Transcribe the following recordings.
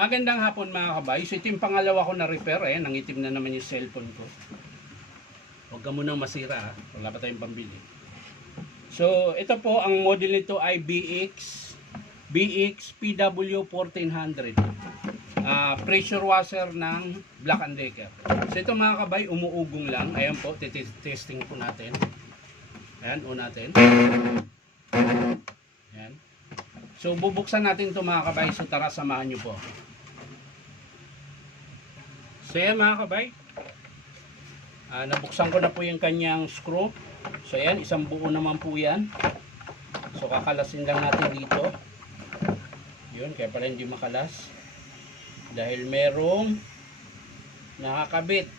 Magandang hapon mga kabay. So ito yung pangalawa ko na repair. Ayan, nangitim na naman yung cellphone ko. Huwag ka munang masira ha. Wala pa tayong pambili. So ito po, ang model nito ay BX PW1400. Pressure washer ng Black & Decker. So ito mga kabay, umuugong lang. Ayan po, testing po natin. Ayan, natin. Ayan. So bubuksan natin ito mga kabay. So tara, samahan nyo po. So yan mga kabay, nabuksan ko na po yung kanyang screw. So yan, isang buo naman po yan. So kakalasin lang natin dito. Yun, kaya pala hindi makalas. Dahil merong nakakabit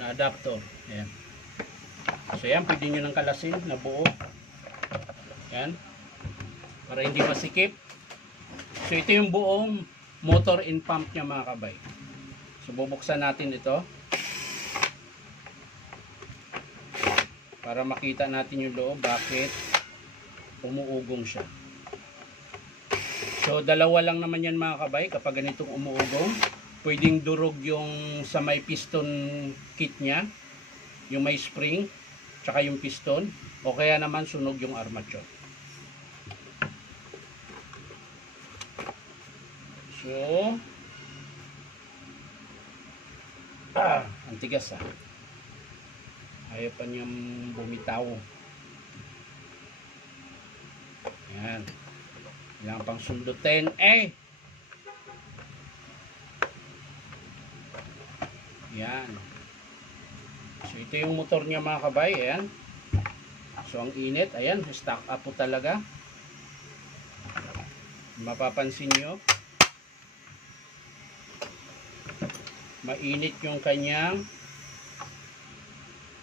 na adapter. Yan. So yan, pwede nyo nang kalasin na buo. Yan. Para hindi masikip. So ito yung buong motor and pump niya mga kabay. So bubuksan natin ito para makita natin yung loob, bakit umuugong siya. So dalawa lang naman yan mga kabay. Kapag ganitong umuugong, pwedeng durog yung sa may piston kit niya, yung may spring tsaka yung piston, o kaya naman sunog yung armature. So, ang tigas ayaw pa niyang bumitaw. Yan. Yan pang sundutin. Yan. So, ito yung motor niya mga kabay. Ayan. So, ang init. Ayan. Stock up po talaga. Mapapansin nyo. Mainit yung kanyang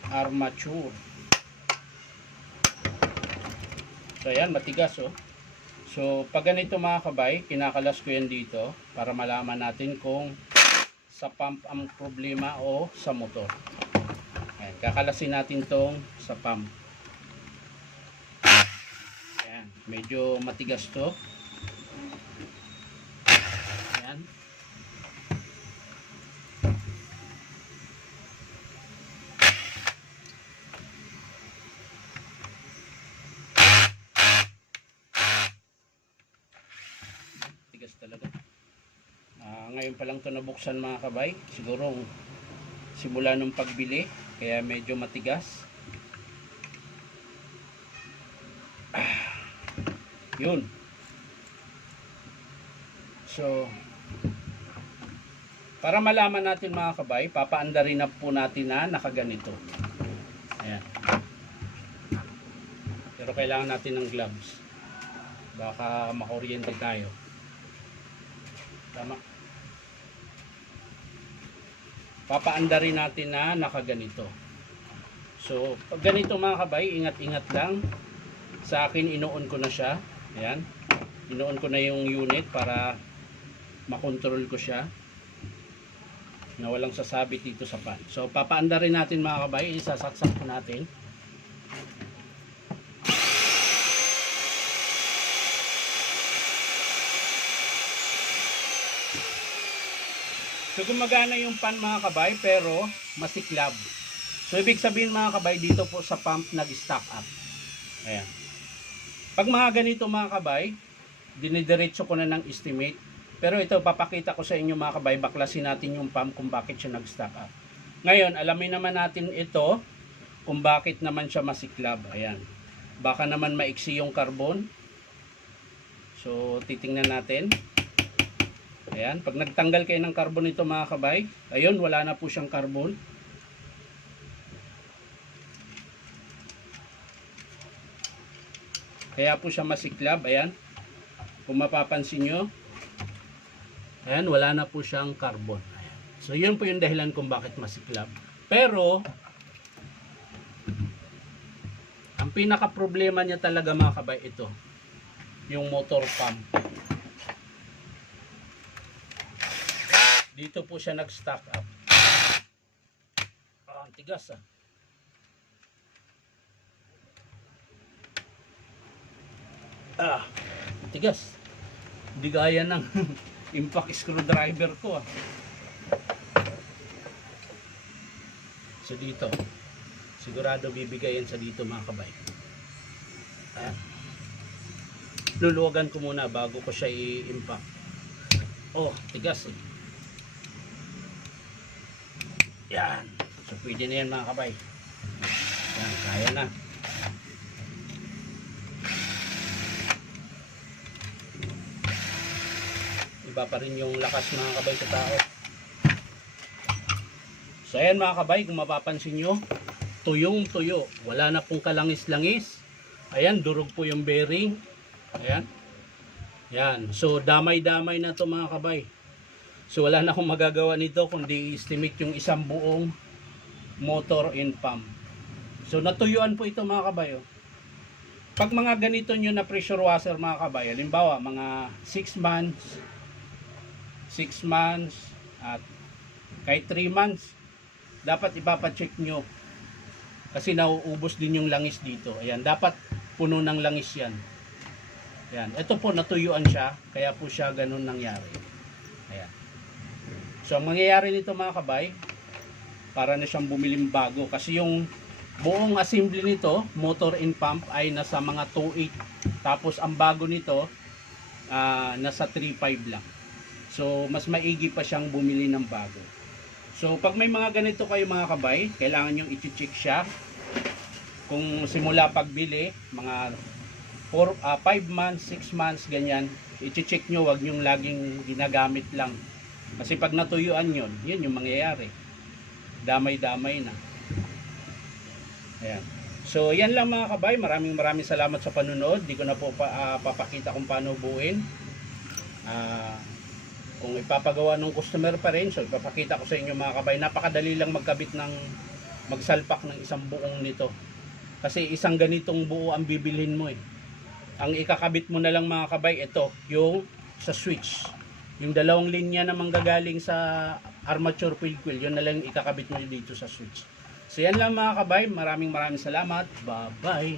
armature. So ayan, matigas So pag ganito mga kabay, kinakalas ko yan dito para malaman natin kung sa pump ang problema o sa motor. Ayan, kakalasin natin tong sa pump. Ayan, medyo matigas to. Ayan. Talaga. Ngayon pa lang ito nabuksan mga kabay. Siguro simula nung pagbili, kaya medyo matigas. Yun. So para malaman natin mga kabay, papaandarin na po natin na nakaganito. Ayan. Pero kailangan natin ng gloves. Baka makuryente tayo. Tama. Papaandarin natin na nakaganito. So, pag ganito mga kabay, ingat-ingat lang. Sa akin, inuon ko na siya. Ayan. Inuon ko na yung unit para makontrol ko siya na walang sasabit dito sa pan. So, papaandarin natin mga kabay. Isasaksak ko natin. So gumagana yung pan mga kabay pero masiklab. So ibig sabihin mga kabay, dito po sa pump nag-stock up. Ayan. Pag mga ganito mga kabay, dinidiretso ko na ng estimate. Pero ito papakita ko sa inyo mga kabay, baklasin natin yung pump kung bakit siya nag-stock up. Ngayon, alamin naman natin ito kung bakit naman siya masiklab. Ayan. Baka naman maiksi yung carbon. So titingnan natin. Ayan, pag nagtanggal kayo ng carbon nito mga kabay, ayun, wala na po siyang carbon. Kaya po siya masiklab, ayan. Kung mapapansin nyo, ayan, wala na po siyang carbon. Ayan. So, yun po yung dahilan kung bakit masiklab. Pero, ang pinaka problema niya talaga mga kabay, ito. Yung motor pump. Dito po siya nag-stock up. Ang tigas tigas. Hindi gaya ng impact screwdriver ko ah. So dito, sigurado bibigay yan sa dito mga kabay. Ayan. Luluwagan ko muna bago ko siya i-impact. Oh, tigas eh. Yan. So pwede na yan mga kabay. Yan, kaya na. Iba pa rin yung lakas mga kabay sa tao. So ayan mga kabay, kung mapapansin nyo, tuyong tuyo. Wala na pong kalangis-langis. Ayan, durog po yung bearing. Ayan. Yan. So damay-damay na to mga kabay. So wala na akong magagawa nito kundi i-estimate yung isang buong motor and pump. So natuyuan po ito mga kabay. Oh. Pag mga ganito nyo na pressure washer mga kabay, halimbawa mga 6 months at kahit 3 months, dapat ipapacheck nyo kasi nauubos din yung langis dito. Ayan, dapat puno ng langis yan. Ayan, ito po natuyuan siya, kaya po siya ganun nangyari. Ayan. So ang mangyayari nito mga kabay, para na siyang bumiling bago kasi yung buong assembly nito, motor and pump ay nasa mga 2.8, tapos ang bago nito nasa 3.5 lang. So mas maigi pa siyang bumili ng bago. So pag may mga ganito kayo mga kabay, kailangan nyo i-check siya. Kung simula pagbili, mga 5 months, 6 months, ganyan, i-check nyo, wag nyong laging ginagamit lang. Kasi pag natuyuan yun, yun yung mangyayari. Damay-damay na. Ayan. So yan lang mga kabay, maraming salamat sa panunod. Di ko na po papakita kung paano buuin. Kung ipapagawa ng customer pa rin, so ipapakita ko sa inyo mga kabay, napakadali lang magsalpak ng isang buong nito. Kasi isang ganitong buo ang bibilhin mo eh. Ang ikakabit mo na lang mga kabay, ito, yung sa switch. Yung dalawang linya na manggagaling sa armature field coil, yun na lang ikakabit mo dito sa switch. So yan lang mga kabay, maraming salamat. Bye bye.